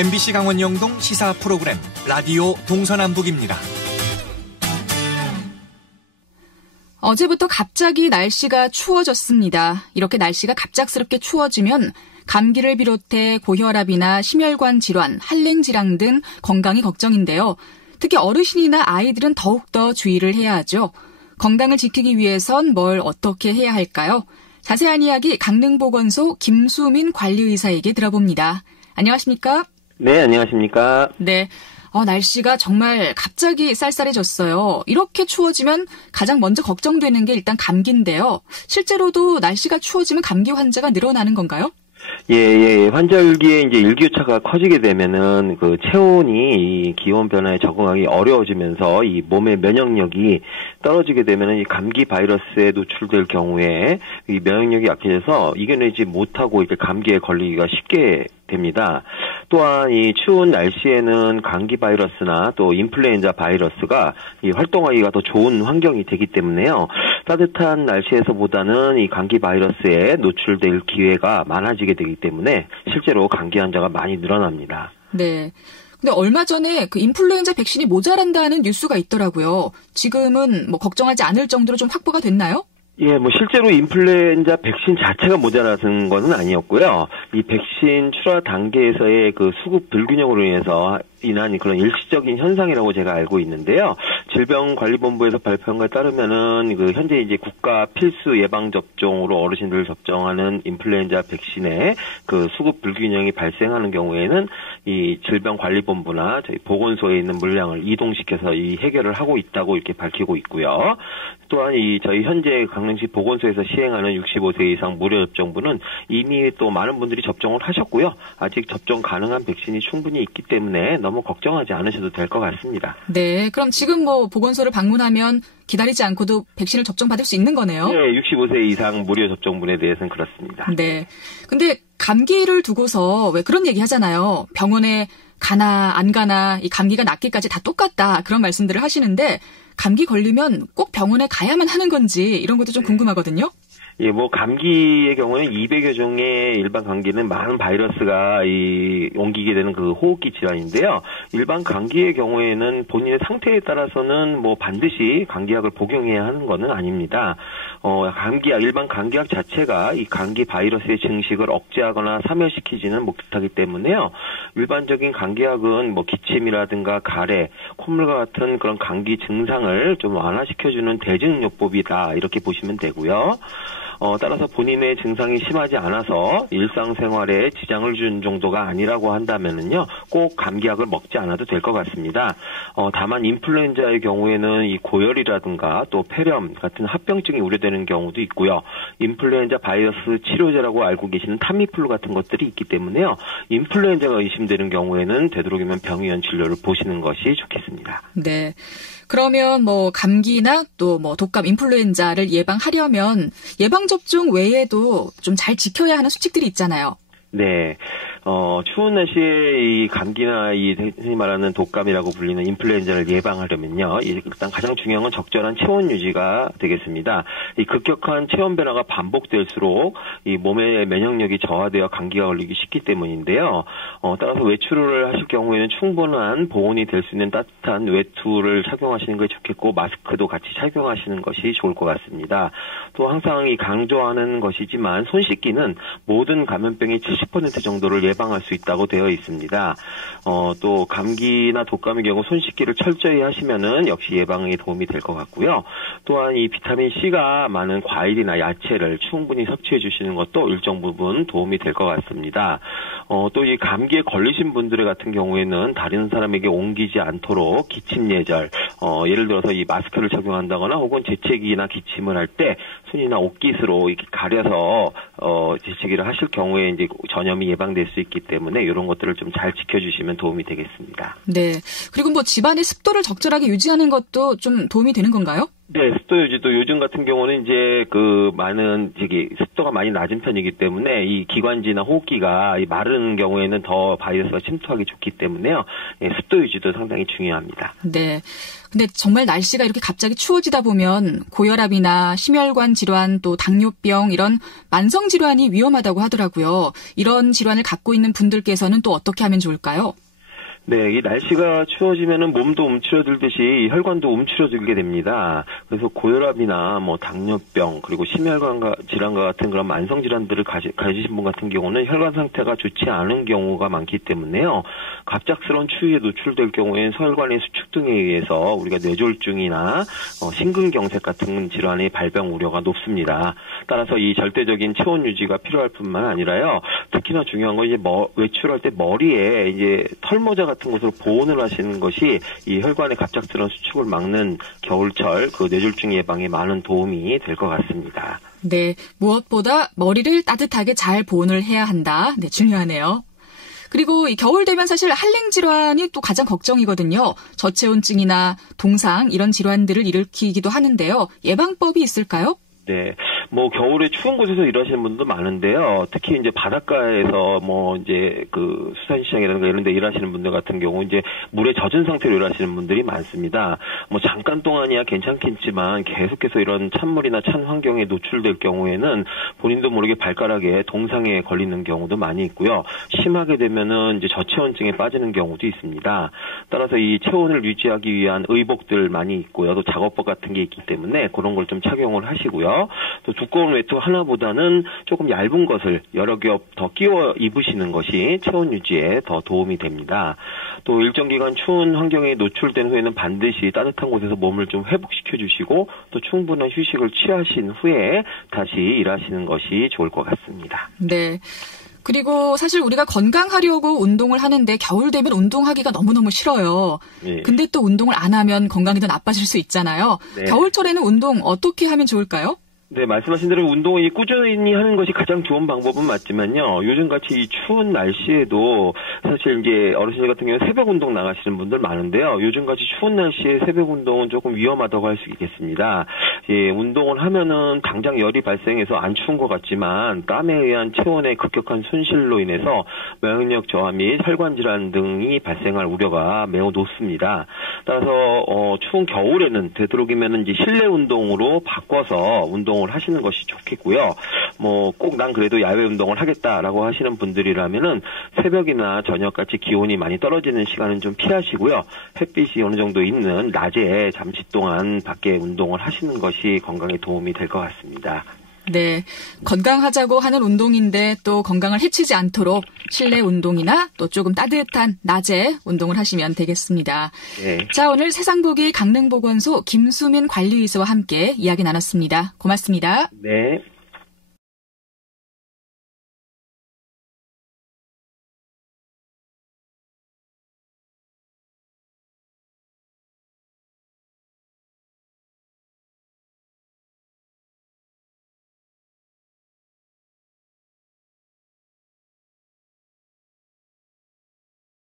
MBC 강원 영동 시사 프로그램 라디오 동서남북입니다. 어제부터 갑자기 날씨가 추워졌습니다. 이렇게 날씨가 갑작스럽게 추워지면 감기를 비롯해 고혈압이나 심혈관 질환, 한랭질환 등 건강이 걱정인데요. 특히 어르신이나 아이들은 더욱더 주의를 해야 하죠. 건강을 지키기 위해선 뭘 어떻게 해야 할까요? 자세한 이야기 강릉보건소 김수민 관리의사에게 들어봅니다. 안녕하십니까? 네, 안녕하십니까? 네. 날씨가 정말 갑자기 쌀쌀해졌어요. 이렇게 추워지면 가장 먼저 걱정되는 게 일단 감기인데요. 실제로도 날씨가 추워지면 감기 환자가 늘어나는 건가요? 예. 환절기에 이제 일교차가 커지게 되면은 그 체온이 이 기온 변화에 적응하기 어려워지면서 이 몸의 면역력이 떨어지게 되면은 이 감기 바이러스에 노출될 경우에 이 면역력이 약해져서 이겨내지 못하고 이렇게 감기에 걸리기가 쉽게 됩니다. 또한 이 추운 날씨에는 감기 바이러스나 또 인플루엔자 바이러스가 이 활동하기가 더 좋은 환경이 되기 때문에요. 따뜻한 날씨에서보다는 이 감기 바이러스에 노출될 기회가 많아지게 되기 때문에 실제로 감기 환자가 많이 늘어납니다. 네. 근데 얼마 전에 그 인플루엔자 백신이 모자란다는 뉴스가 있더라고요. 지금은 걱정하지 않을 정도로 좀 확보가 됐나요? 예, 실제로 인플루엔자 백신 자체가 모자라는 것은 아니었고요. 이 백신 출하 단계에서의 그 수급 불균형으로 인한 그런 일시적인 현상이라고 제가 알고 있는데요. 질병관리본부에서 발표한 것에 따르면은 그 현재 이제 국가 필수 예방 접종으로 어르신들 접종하는 인플루엔자 백신의 그 수급 불균형이 발생하는 경우에는 이 질병관리본부나 저희 보건소에 있는 물량을 이동시켜서 이 해결을 하고 있다고 이렇게 밝히고 있고요. 또한 저희 현재 강릉시 보건소에서 시행하는 65세 이상 무료 접종분은 이미 또 많은 분들이 접종을 하셨고요. 아직 접종 가능한 백신이 충분히 있기 때문에 너무 걱정하지 않으셔도 될 것 같습니다. 네, 그럼 지금 보건소를 방문하면 기다리지 않고도 백신을 접종받을 수 있는 거네요? 네, 65세 이상 무료 접종분에 대해서는 그렇습니다. 네. 근데 감기를 두고서 왜 그런 얘기 하잖아요. 병원에 가나 안 가나 이 감기가 낫기까지 다 똑같다. 그런 말씀들을 하시는데 감기 걸리면 꼭 병원에 가야만 하는 건지 이런 것도 좀 궁금하거든요. 예, 감기의 경우에는 200여 종의 일반 감기는 많은 바이러스가 옮기게 되는 그 호흡기 질환인데요. 일반 감기의 경우에는 본인의 상태에 따라서는 반드시 감기약을 복용해야 하는 것은 아닙니다. 일반 감기약 자체가 이 감기 바이러스의 증식을 억제하거나 사멸시키지는 못하기 때문에요. 일반적인 감기약은 기침이라든가 가래, 콧물과 같은 그런 감기 증상을 좀 완화시켜주는 대증요법이다 이렇게 보시면 되고요. 따라서 본인의 증상이 심하지 않아서 일상생활에 지장을 준 정도가 아니라고 한다면은요, 꼭 감기약을 먹지 않아도 될 것 같습니다. 다만 인플루엔자의 경우에는 이 고열이라든가 또 폐렴 같은 합병증이 우려되는 경우도 있고요. 인플루엔자 바이러스 치료제라고 알고 계시는 타미플루 같은 것들이 있기 때문에요. 인플루엔자가 의심되는 경우에는 되도록이면 병의원 진료를 보시는 것이 좋겠습니다. 네. 그러면 감기나 또 독감, 인플루엔자를 예방하려면 예방접종 외에도 좀 잘 지켜야 하는 수칙들이 있잖아요. 네. 추운 날씨에 이 감기나 흔히 말하는 독감이라고 불리는 인플루엔자를 예방하려면요. 일단 가장 중요한 건 적절한 체온 유지가 되겠습니다. 이 급격한 체온 변화가 반복될수록 이 몸의 면역력이 저하되어 감기가 걸리기 쉽기 때문인데요. 따라서 외출을 하실 경우에는 충분한 보온이 될 수 있는 따뜻한 외투를 착용하시는 것이 좋겠고 마스크도 같이 착용하시는 것이 좋을 것 같습니다. 또 항상 강조하는 것이지만 손 씻기는 모든 감염병의 70% 정도를 예방할 수 있다고 되어 있습니다. 또 감기나 독감의 경우 손 씻기를 철저히 하시면은 역시 예방에 도움이 될 것 같고요. 또한 이 비타민 C가 많은 과일이나 야채를 충분히 섭취해 주시는 것도 일정 부분 도움이 될 것 같습니다. 또 이 감기에 걸리신 분들 같은 경우에는 다른 사람에게 옮기지 않도록 기침 예절, 예를 들어서 이 마스크를 착용한다거나 혹은 재채기나 기침을 할 때 손이나 옷깃으로 이렇게 가려서 재채기를 하실 경우에 이제 전염이 예방될 수 있기 때문에 이런 것들을 좀 잘 지켜주시면 도움이 되겠습니다. 네. 그리고 집안의 습도를 적절하게 유지하는 것도 좀 도움이 되는 건가요? 네, 습도 유지도 요즘 같은 경우는 이제 습도가 많이 낮은 편이기 때문에 이 기관지나 호흡기가 마른 경우에는 더 바이러스가 침투하기 좋기 때문에요. 예, 습도 유지도 상당히 중요합니다. 네. 근데 정말 날씨가 이렇게 갑자기 추워지다 보면 고혈압이나 심혈관 질환 또 당뇨병 이런 만성 질환이 위험하다고 하더라고요. 이런 질환을 갖고 있는 분들께서는 또 어떻게 하면 좋을까요? 네, 이 날씨가 추워지면은 몸도 움츠러들듯이 혈관도 움츠러들게 됩니다. 그래서 고혈압이나 당뇨병 그리고 심혈관 질환과 같은 그런 만성 질환들을 가지신 분 같은 경우는 혈관 상태가 좋지 않은 경우가 많기 때문에요. 갑작스러운 추위에 노출될 경우에는 혈관의 수축 등에 의해서 우리가 뇌졸중이나 심근경색 같은 질환의 발병 우려가 높습니다. 따라서 이 절대적인 체온 유지가 필요할 뿐만 아니라요. 특히나 중요한 건 이제 외출할 때 머리에 이제 털모자 같은 것으로 보온을 하시는 것이 이 혈관의 갑작스러운 수축을 막는 겨울철 그 뇌졸중 예방에 많은 도움이 될 것 같습니다. 네, 무엇보다 머리를 따뜻하게 잘 보온을 해야 한다. 네, 중요하네요. 그리고 이 겨울 되면 사실 한랭 질환이 또 가장 걱정이거든요. 저체온증이나 동상 이런 질환들을 일으키기도 하는데요. 예방법이 있을까요? 네. 겨울에 추운 곳에서 일하시는 분도 많은데요. 특히 이제 바닷가에서 수산시장이라든가 이런 데 일하시는 분들 같은 경우 이제 물에 젖은 상태로 일하시는 분들이 많습니다. 잠깐 동안이야 괜찮겠지만 계속해서 이런 찬물이나 찬 환경에 노출될 경우에는 본인도 모르게 발가락에 동상에 걸리는 경우도 많이 있고요. 심하게 되면은 이제 저체온증에 빠지는 경우도 있습니다. 따라서 이 체온을 유지하기 위한 의복들 많이 있고요. 또 작업복 같은 게 있기 때문에 그런 걸 좀 착용을 하시고요. 또 두꺼운 외투 하나보다는 조금 얇은 것을 여러 겹 더 끼워 입으시는 것이 체온 유지에 더 도움이 됩니다. 또 일정 기간 추운 환경에 노출된 후에는 반드시 따뜻한 곳에서 몸을 좀 회복시켜 주시고 또 충분한 휴식을 취하신 후에 다시 일하시는 것이 좋을 것 같습니다. 네. 그리고 사실 우리가 건강하려고 운동을 하는데 겨울 되면 운동하기가 너무너무 싫어요. 네. 근데 또 운동을 안 하면 건강이 더 나빠질 수 있잖아요. 네. 겨울철에는 운동 어떻게 하면 좋을까요? 네, 말씀하신 대로 운동을 꾸준히 하는 것이 가장 좋은 방법은 맞지만요. 요즘같이 이 추운 날씨에도 사실 이제 어르신들 같은 경우는 새벽 운동 나가시는 분들 많은데요. 요즘같이 추운 날씨에 새벽 운동은 조금 위험하다고 할 수 있겠습니다. 예, 운동을 하면은 당장 열이 발생해서 안 추운 것 같지만 땀에 의한 체온의 급격한 손실로 인해서 면역력 저하 및 혈관 질환 등이 발생할 우려가 매우 높습니다. 따라서 추운 겨울에는 되도록이면 이제 실내 운동으로 바꿔서 운동을 하시는 것이 좋겠고요. 꼭 난 그래도 야외 운동을 하겠다라고 하시는 분들이라면은 새벽이나 저녁같이 기온이 많이 떨어지는 시간은 좀 피하시고요. 햇빛이 어느 정도 있는 낮에 잠시 동안 밖에 운동을 하시는 것이 건강에 도움이 될 것 같습니다. 네, 건강하자고 하는 운동인데 또 건강을 해치지 않도록 실내 운동이나 또 조금 따뜻한 낮에 운동을 하시면 되겠습니다. 네. 자, 오늘 세상보기 강릉보건소 김수민 관리의사와 함께 이야기 나눴습니다. 고맙습니다. 네.